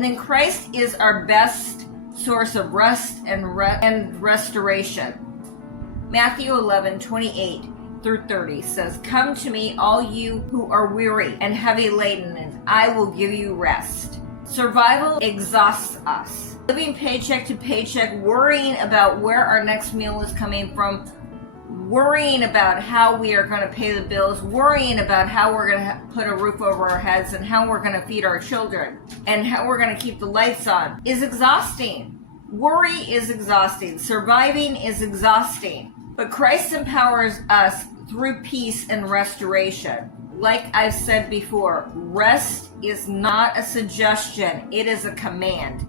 And then Christ is our best source of rest and restoration. Matthew 11:28-30 says, "Come to me, all you who are weary and heavy laden, and I will give you rest." Survival exhausts us. Living paycheck to paycheck, worrying about where our next meal is coming from, worrying about how we are going to pay the bills, worrying about how we're going to put a roof over our heads and how we're going to feed our children and how we're going to keep the lights on is exhausting. Worry is exhausting. Surviving is exhausting. But Christ empowers us through peace and restoration. Like I've said before, rest is not a suggestion, it is a command.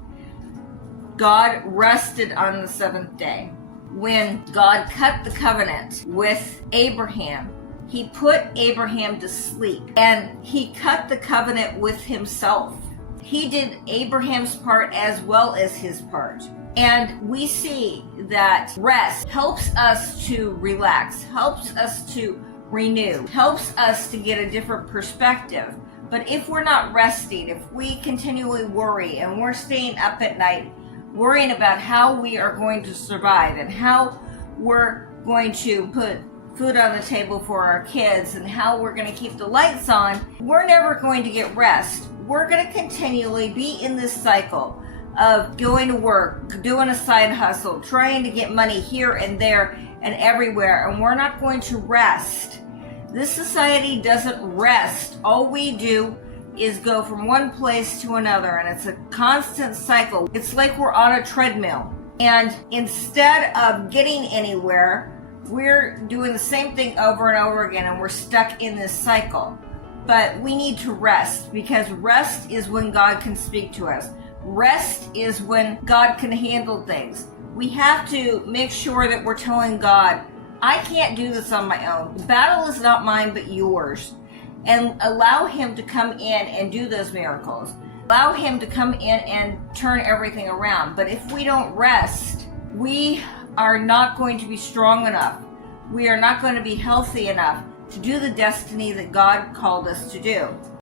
God rested on the seventh day. When God cut the covenant with Abraham, he put Abraham to sleep, and he cut the covenant with himself. He did Abraham's part as well as his part. And we see that rest helps us to relax, helps us to renew, helps us to get a different perspective. But if we're not resting, if we continually worry and we're staying up at night worrying about how we are going to survive and how we're going to put food on the table for our kids and how we're going to keep the lights on, we're never going to get rest. We're going to continually be in this cycle of going to work, doing a side hustle, trying to get money here and there and everywhere, and we're not going to rest. This society doesn't rest. All we do is go from one place to another, and it's a constant cycle. It's like we're on a treadmill, and instead of getting anywhere, we're doing the same thing over and over again, and we're stuck in this cycle. But we need to rest, because rest is when God can speak to us. Rest is when God can handle things. We have to make sure that we're telling God, I can't do this on my own. The battle is not mine but yours. And allow him to come in and do those miracles. Allow him to come in and turn everything around. But if we don't rest, we are not going to be strong enough. We are not going to be healthy enough to do the destiny that God called us to do.